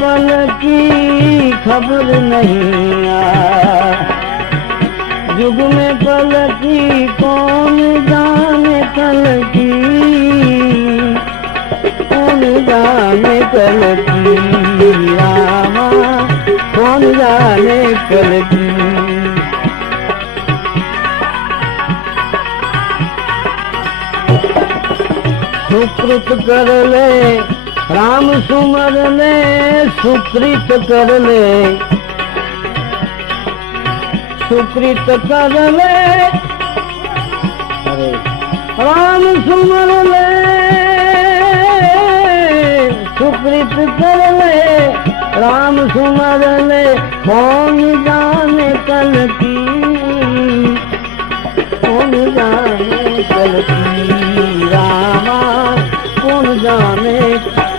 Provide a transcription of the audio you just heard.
पल की खबर नहीं युग में पल की कौन जाने कल की कौन जाने कल की रामा कौन जाने कल की सुकृत कर ले राम सुमर ले सुकृत कर ले सुकृत कर ले राम सुमर ले सुकृत कर ले राम सुमर ले कौन जाने कल की कौन जाने कल की रामा कौन जाने